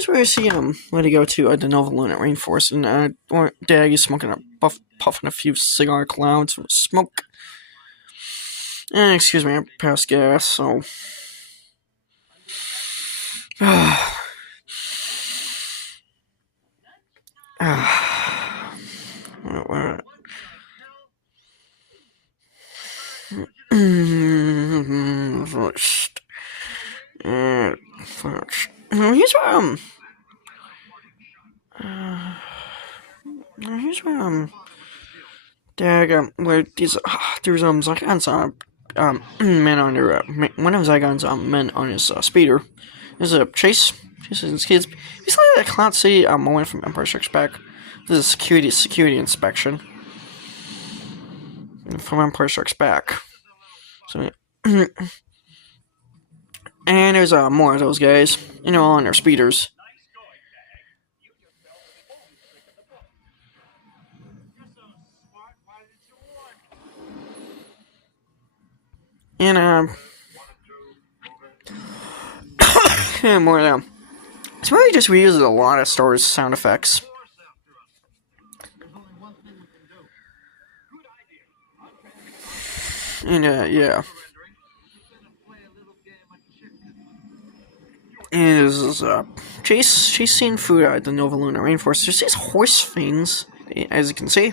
here's where you see where to go to the Nova Luna rainforest, and Dag is smoking puffing a few cigar clouds of smoke. And excuse me, I passed gas, so. First, here's Dag, where these, there's, Zygon's, men on their, one of Zygon's, men on his, speeder. There's a Chase. Chase and his kids. He's like a Cloud City, away from Empire Strikes Back. This is a security inspection. From Empire Strikes Back. So, and there's, more of those guys. All on their speeders. And, and more of them. It's really just reuses a lot of Star Wars sound effects. And, yeah. And this is, Chase seeing food at the Nova Luna rainforest. There's these horse fangs, as you can see.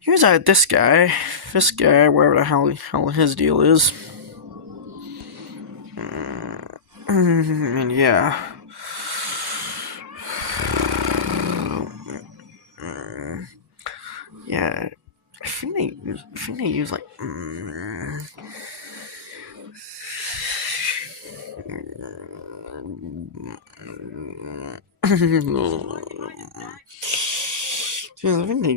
Here's, this guy, wherever the hell his deal is. And yeah. Yeah. I think they use like I think they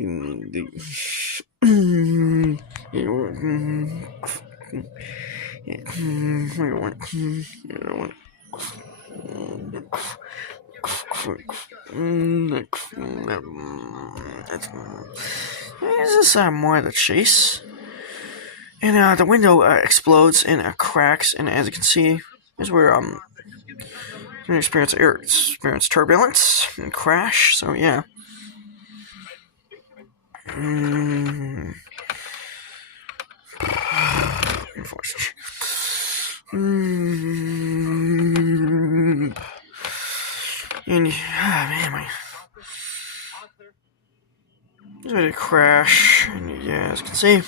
this is more of the chase. And the window explodes and cracks, and as you can see, here's where you experience turbulence and crash. So yeah. And man, my ready to crash. And yeah, as you can see.